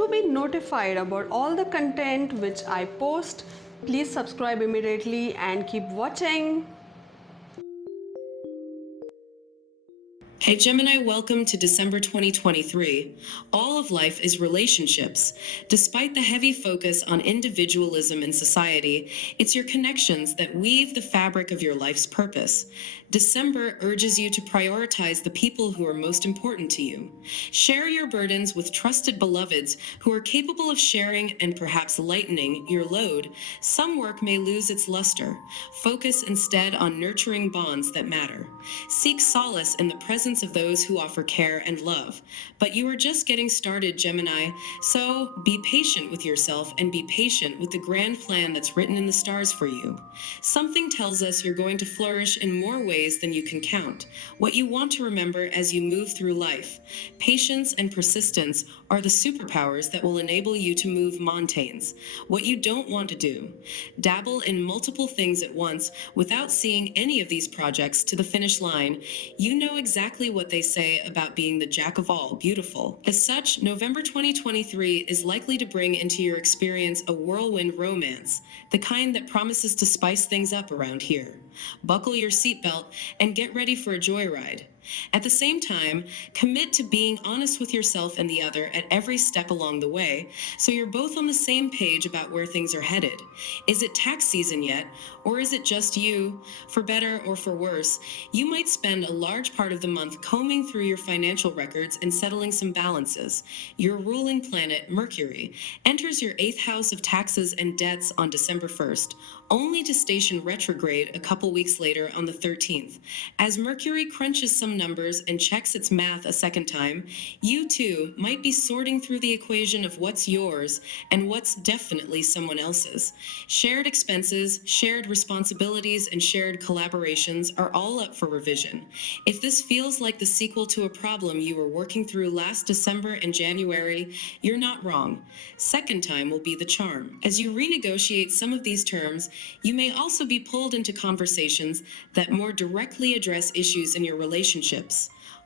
To be notified about all the content which I post, please subscribe immediately and keep watching. Hey Gemini, welcome to December 2023. All of life is relationships. Despite the heavy focus on individualism in society, it's your connections that weave the fabric of your life's purpose. December urges you to prioritize the people who are most important to you. Share your burdens with trusted beloveds who are capable of sharing and perhaps lightening your load. Some work may lose its luster. Focus instead on nurturing bonds that matter. Seek solace in the presence of those who offer care and love. But you are just getting started, Gemini, so be patient with yourself and be patient with the grand plan that's written in the stars for you. Something tells us you're going to flourish in more ways than you can count. What you want to remember as you move through life: patience and persistence are the superpowers that will enable you to move mountains. What you don't want to do: dabble in multiple things at once without seeing any of these projects to the finish line. You know exactly what they say about being the jack of all beautiful. As such, November 2023 is likely to bring into your experience a whirlwind romance, the kind that promises to spice things up around here. Buckle your seatbelt and get ready for a joyride. At the same time, commit to being honest with yourself and the other at every step along the way, so you're both on the same page about where things are headed. Is it tax season yet, or is it just you? For better or for worse, you might spend a large part of the month combing through your financial records and settling some balances. Your ruling planet, Mercury, enters your 8th house of taxes and debts on December 1st, only to station retrograde a couple weeks later on the 13th. As Mercury crunches some numbers and checks its math a second time, you too might be sorting through the equation of what's yours and what's definitely someone else's. Shared expenses, shared responsibilities, and shared collaborations are all up for revision. If this feels like the sequel to a problem you were working through last December and January, you're not wrong. Second time will be the charm. As you renegotiate some of these terms, you may also be pulled into conversations that more directly address issues in your relationships.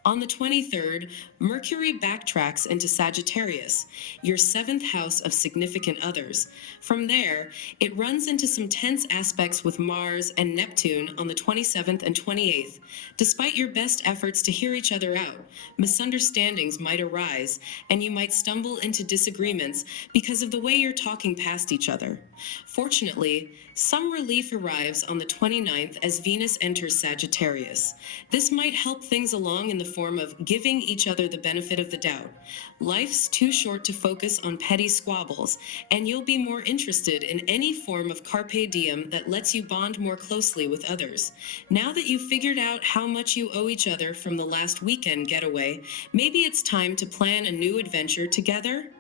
On the 23rd, Mercury backtracks into Sagittarius, your 7th house of significant others. From there, it runs into some tense aspects with Mars and Neptune on the 27th and 28th. Despite your best efforts to hear each other out, misunderstandings might arise, and you might stumble into disagreements because of the way you're talking past each other. Fortunately, some relief arrives on the 29th as Venus enters Sagittarius. This might help things along in the form of giving each other the benefit of the doubt. Life's too short to focus on petty squabbles, and you'll be more interested in any form of carpe diem that lets you bond more closely with others. Now that you've figured out how much you owe each other from the last weekend getaway, maybe it's time to plan a new adventure together?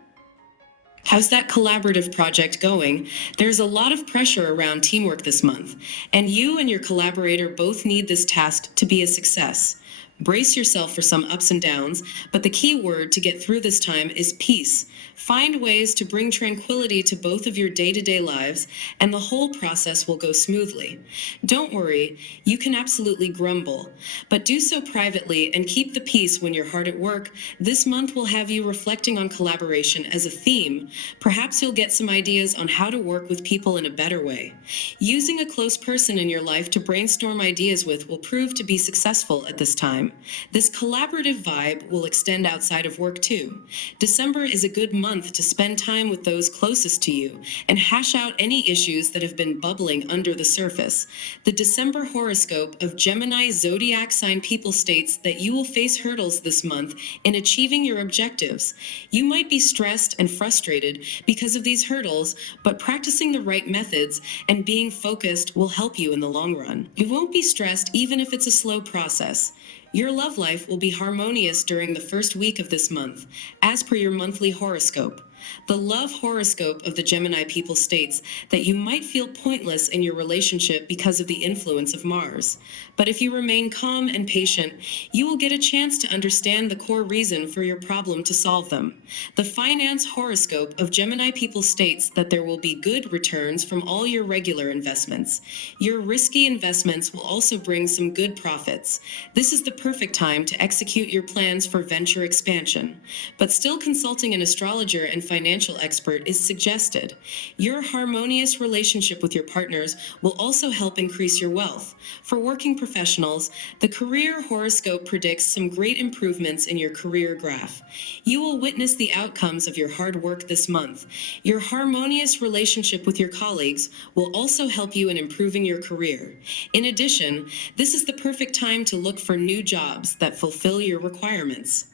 How's that collaborative project going? There's a lot of pressure around teamwork this month, and you and your collaborator both need this task to be a success. Brace yourself for some ups and downs, but the key word to get through this time is peace. Find ways to bring tranquility to both of your day-to-day lives, and the whole process will go smoothly. Don't worry, you can absolutely grumble, but do so privately and keep the peace when you're hard at work. This month will have you reflecting on collaboration as a theme. Perhaps you'll get some ideas on how to work with people in a better way. Using a close person in your life to brainstorm ideas with will prove to be successful at this time. This collaborative vibe will extend outside of work too. December is a good month to spend time with those closest to you and hash out any issues that have been bubbling under the surface. The December horoscope of Gemini Zodiac sign people states that you will face hurdles this month in achieving your objectives. You might be stressed and frustrated because of these hurdles, but practicing the right methods and being focused will help you in the long run. You won't be stressed even if it's a slow process. Your love life will be harmonious during the first week of this month, as per your monthly horoscope. The love horoscope of the Gemini people states that you might feel pointless in your relationship because of the influence of Mars. But if you remain calm and patient, you will get a chance to understand the core reason for your problem to solve them. The finance horoscope of Gemini people states that there will be good returns from all your regular investments. Your risky investments will also bring some good profits. This is the perfect time to execute your plans for venture expansion. But still consulting an astrologer and financial expert is suggested. Your harmonious relationship with your partners will also help increase your wealth. For working professionals, the career horoscope predicts some great improvements in your career graph. You will witness the outcomes of your hard work this month. Your harmonious relationship with your colleagues will also help you in improving your career. In addition, this is the perfect time to look for new jobs that fulfill your requirements.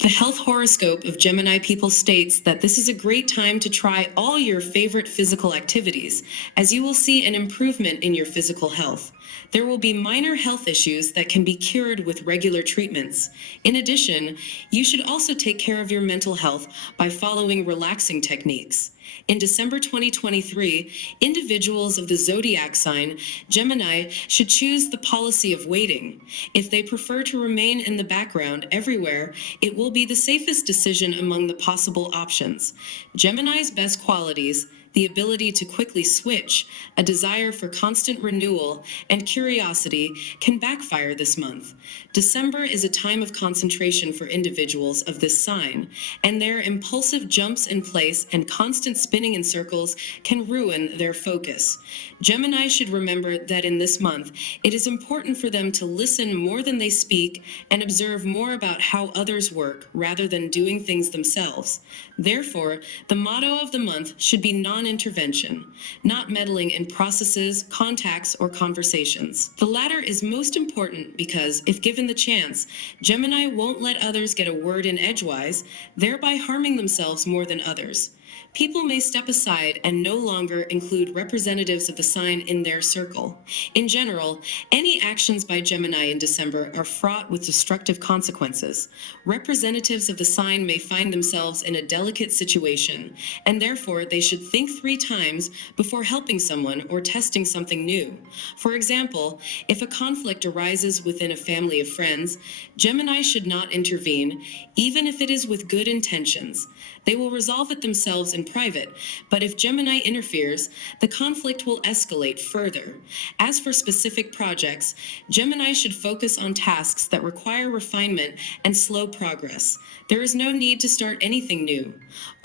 The health horoscope of Gemini people states that this is a great time to try all your favorite physical activities, as you will see an improvement in your physical health. There will be minor health issues that can be cured with regular treatments. In addition, you should also take care of your mental health by following relaxing techniques. In December 2023, individuals of the Zodiac sign, Gemini, should choose the policy of waiting. If they prefer to remain in the background everywhere, it will be the safest decision among the possible options. Gemini's best qualities: the ability to quickly switch, a desire for constant renewal, and curiosity can backfire this month. December is a time of concentration for individuals of this sign, and their impulsive jumps in place and constant spinning in circles can ruin their focus. Gemini should remember that in this month, it is important for them to listen more than they speak and observe more about how others work rather than doing things themselves. Therefore, the motto of the month should be non-intervention, not meddling in processes, contacts, or conversations. The latter is most important because, if given the chance, Gemini won't let others get a word in edgewise, thereby harming themselves more than others. People may step aside and no longer include representatives of the sign in their circle. In general, any actions by Gemini in December are fraught with destructive consequences. Representatives of the sign may find themselves in a delicate situation, and therefore they should think 3 times before helping someone or testing something new. For example, if a conflict arises within a family of friends, Gemini should not intervene, even if it is with good intentions. They will resolve it themselves in private, but if Gemini interferes, the conflict will escalate further. As for specific projects, Gemini should focus on tasks that require refinement and slow progress. There is no need to start anything new.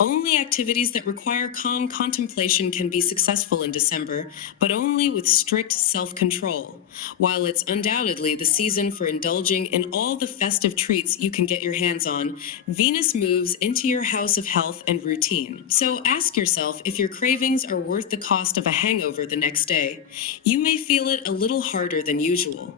Only activities that require calm contemplation can be successful in December, but only with strict self-control. While it's undoubtedly the season for indulging in all the festive treats you can get your hands on, Venus moves into your house of health and routine. So ask yourself if your cravings are worth the cost of a hangover the next day. You may feel it a little harder than usual.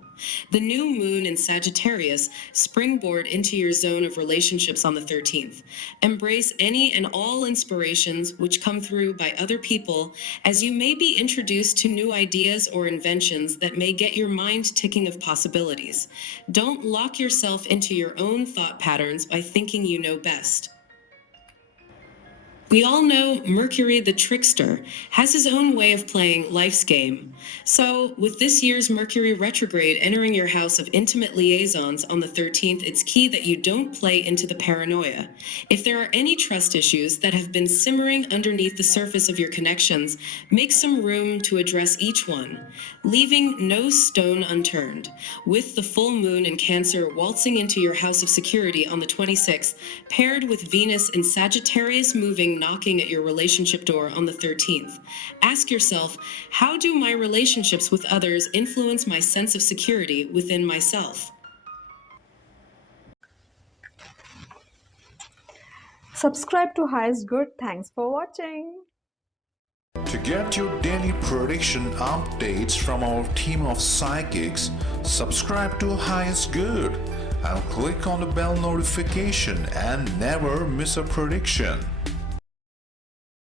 The new moon in Sagittarius springboard into your zone of relationships on the 13th. Embrace any and all inspirations which come through by other people, as you may be introduced to new ideas or inventions that may get your mind ticking of possibilities. Don't lock yourself into your own thought patterns by thinking you know best. We all know Mercury the trickster has his own way of playing life's game. So, with this year's Mercury retrograde entering your house of intimate liaisons on the 13th, it's key that you don't play into the paranoia. If there are any trust issues that have been simmering underneath the surface of your connections, make some room to address each one, leaving no stone unturned. With the full moon in Cancer waltzing into your house of security on the 26th, paired with Venus in Sagittarius moving knocking at your relationship door on the 13th. Ask yourself, how do my relationships with others influence my sense of security within myself? Subscribe to Highest Good. Thanks for watching. To get your daily prediction updates from our team of psychics, subscribe to Highest Good and click on the bell notification and never miss a prediction.